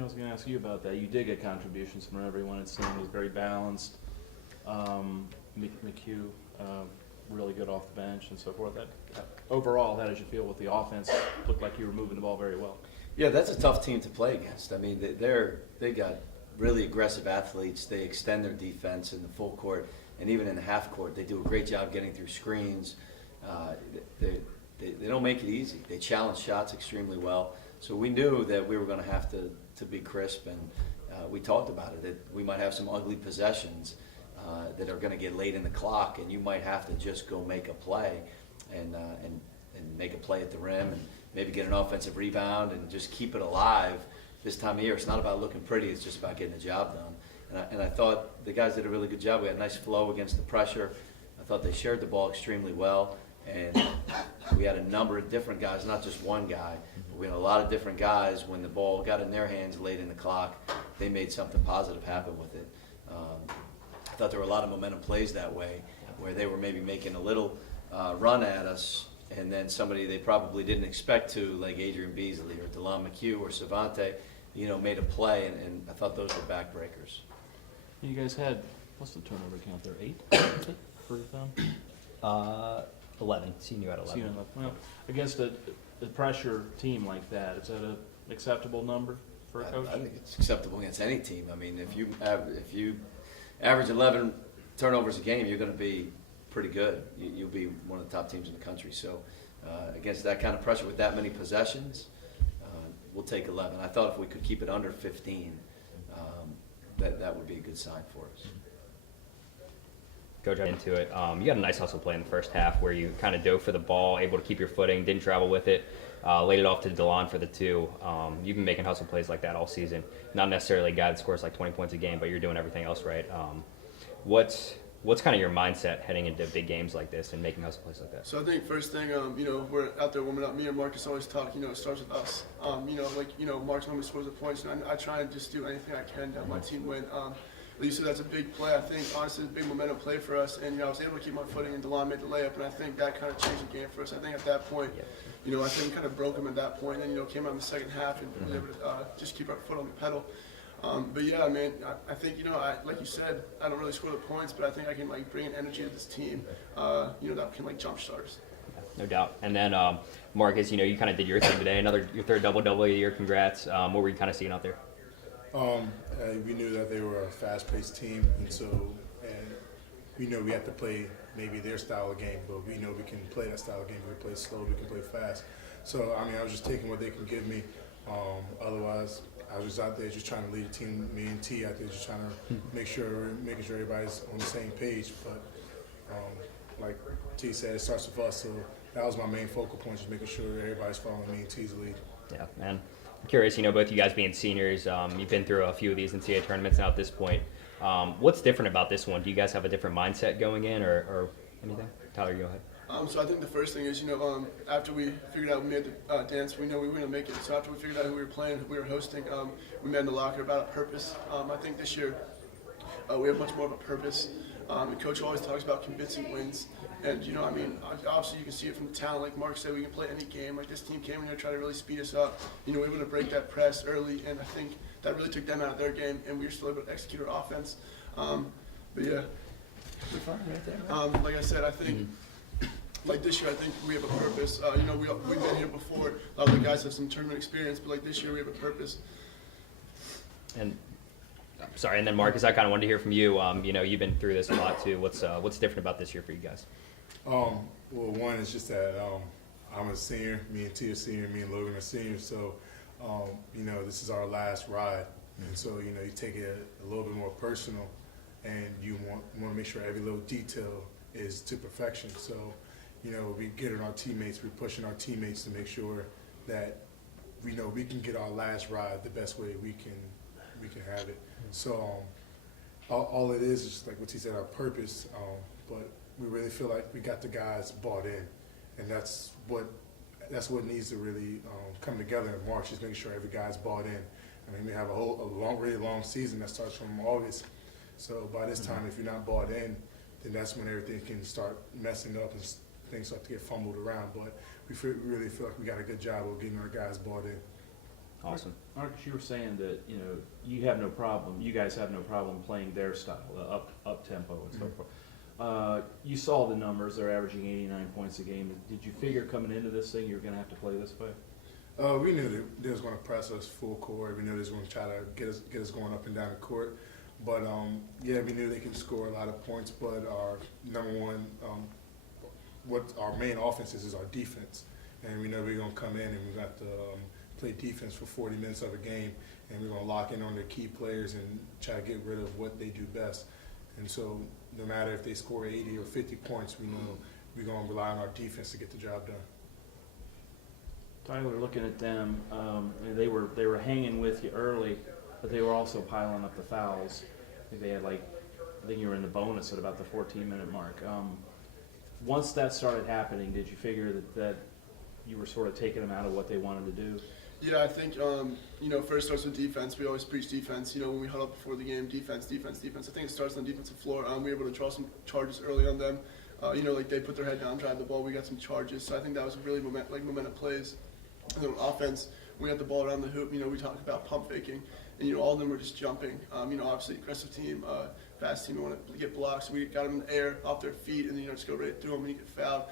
I was going to ask you about that. You did get contributions from everyone. It seemed was very balanced. McHugh, really good off the bench and so forth. Overall, how did you feel with the offense? Looked like you were moving the ball very well. Yeah, that's a tough team to play against. I mean, they got really aggressive athletes. They extend their defense in the full court and even in the half court. They do a great job getting through screens. They don't make it easy. They challenge shots extremely well. So we knew that we were going to have to be crisp, and we talked about it, that we might have some ugly possessions that are going to get late in the clock, and you might have to just go make a play and make a play at the rim and maybe get an offensive rebound and just keep it alive this time of year. It's not about looking pretty, it's just about getting the job done. And I thought the guys did a really good job. We had a nice flow against the pressure. I thought they shared the ball extremely well, and we had a number of different guys, not just one guy. We had a lot of different guys. When the ball got in their hands late in the clock, they made something positive happen with it. I thought there were a lot of momentum plays that way, where they were maybe making a little run at us, and then somebody they probably didn't expect to, like Adrian Beasley or DeLon McHugh or Savante, made a play, and I thought those were backbreakers. You guys had, what's the turnover count there, 8 for them? 11. CNU at 11. CNU, well, against a pressure team like that, is that an acceptable number for a coach? I think it's acceptable against any team. I mean, if you average 11 turnovers a game, you're going to be pretty good. You'll be one of the top teams in the country. So against that kind of pressure with that many possessions, we'll take 11. I thought if we could keep it under 15, that would be a good sign for us. Coach, into it. You got a nice hustle play in the first half where you kind of dove for the ball, able to keep your footing, didn't travel with it, laid it off to DeLon for the 2. You've been making hustle plays like that all season. Not necessarily a guy that scores like 20 points a game, but you're doing everything else right. What's kind of your mindset heading into big games like this and making hustle plays like that? So I think first thing, we're out there warming up. Me and Marcus always talk. It starts with us. Marcus normally scores the points, and I try and just do anything I can to help my team win. So that's a big play. I think honestly, it's a big momentum play for us, and I was able to keep my footing, and DeLon made the layup, and I think that kind of changed the game for us. I think at that point, I think we kind of broke him at that point, and came out in the second half and was able to just keep our foot on the pedal. But yeah, man, I think like you said, I don't really score the points, but I think I can bring an energy to this team, that can jumpstart us. No doubt. And then Marcus, you kind of did your thing today. Your third double-double of the year. Congrats. What were you kind of seeing out there? We knew that they were a fast-paced team, and we know we have to play maybe their style of game, but we know we can play that style of game. We can play slow, we can play fast. So, I was just taking what they can give me. Otherwise, I was just out there just trying to lead the team, me and T out there just trying to making sure everybody's on the same page. But like T said, it starts with us, so that was my main focal point, just making sure everybody's following me and T's lead. Yeah, man. I'm curious, both you guys being seniors, you've been through a few of these NCAA tournaments now at this point. What's different about this one? Do you guys have a different mindset going in or anything? Tyler, go ahead. So I think the first thing is, after we figured out we made the dance, we know we were going to make it. So after we figured out who we were playing, who we were hosting, we met in the locker about a purpose. I think this year we have much more of a purpose. And Coach always talks about convincing wins. And, obviously you can see it from the talent. Like Mark said, we can play any game. Like this team came in here to try to really speed us up. We were able to break that press early, and I think that really took them out of their game, and we were still able to execute our offense. But yeah. We're fine right there. Like I said, I think like this year, I think we have a purpose. We've been here before. A lot of the guys have some tournament experience, but like this year, we have a purpose. And sorry, and then Marcus, I kind of wanted to hear from you. You've been through this a lot too. What's different about this year for you guys? Well, one is just that I'm a senior. Me and T are senior. Me and Logan are seniors. So, this is our last ride, and so you take it a little bit more personal, and you want to make sure every little detail is to perfection. So. We get on our teammates, we're pushing our teammates to make sure that we know we can get our last ride the best way we can have it. So all it is just like what he said, our purpose, but we really feel like we got the guys bought in, and that's what needs to really come together in March, is making sure every guy's bought in. We have a really long season that starts from August. So by this time, if you're not bought in, then that's when everything can start messing up and things start to get fumbled around. But we really feel like we got a good job of getting our guys bought in. Awesome. Marcus, you were saying that, you know, you guys have no problem playing their style, the up tempo and so forth. You saw the numbers, they're averaging 89 points a game. Did you figure coming into this thing you were going to have to play this way? We knew that they was going to press us full court. We knew they was going to try to get us going up and down the court. But yeah, we knew they can score a lot of points. But our number one, what our main offense is our defense. And we know we're going to come in and we got to play defense for 40 minutes of a game, and we're going to lock in on their key players and try to get rid of what they do best. And so no matter if they score 80 or 50 points, we know we're going to rely on our defense to get the job done. Tyler, looking at them, they were hanging with you early, but they were also piling up the fouls. I think they had I think you were in the bonus at about the 14-minute mark. Once that started happening, did you figure that you were sort of taking them out of what they wanted to do? Yeah, I think, you know, first starts with defense. We always preach defense. You know, when we huddle up before the game, defense, defense, defense. I think it starts on the defensive floor. We were able to draw some charges early on them. You know, they put their head down, drive the ball. We got some charges. So I think that was really momentum plays. And then on offense, we got the ball around the hoop. You know, we talked about pump faking. And, you know, all of them were just jumping. You know, obviously, aggressive team, fast team. We want to get blocks. So we got them in the air, off their feet, and then, you know, just go right through them and you get fouled.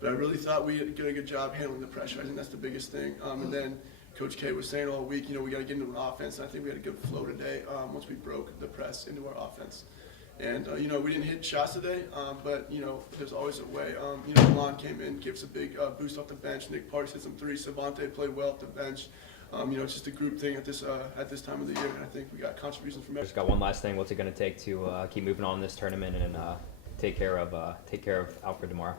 But I really thought we did a good job handling the pressure. I think that's the biggest thing. And then Coach K was saying all week, you know, we got to get into an offense. And I think we had a good flow today once we broke the press into our offense. And, you know, we didn't hit shots today, but, you know, there's always a way. You know, Milan came in, gives a big boost off the bench. Nick Parks hit some threes. Savante played well off the bench. You know, it's just a group thing at this time of the year. And I think we got contributions from Just got one last thing. What's it going to take to keep moving on in this tournament and take care of Alfred tomorrow?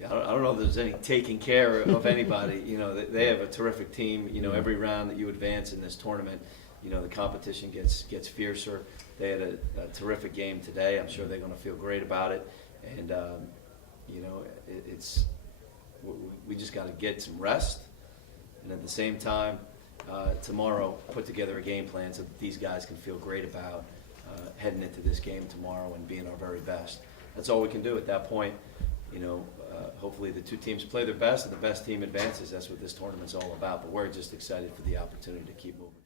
Yeah, I don't know if there's any taking care of anybody. You know, they have a terrific team. You know, every round that you advance in this tournament, you know, the competition gets fiercer. They had a terrific game today. I'm sure they're going to feel great about it. And, you know, we just got to get some rest. And at the same time, tomorrow, put together a game plan so that these guys can feel great about heading into this game tomorrow and being our very best. That's all we can do at that point. You know, hopefully the two teams play their best and the best team advances. That's what this tournament's all about. But we're just excited for the opportunity to keep moving.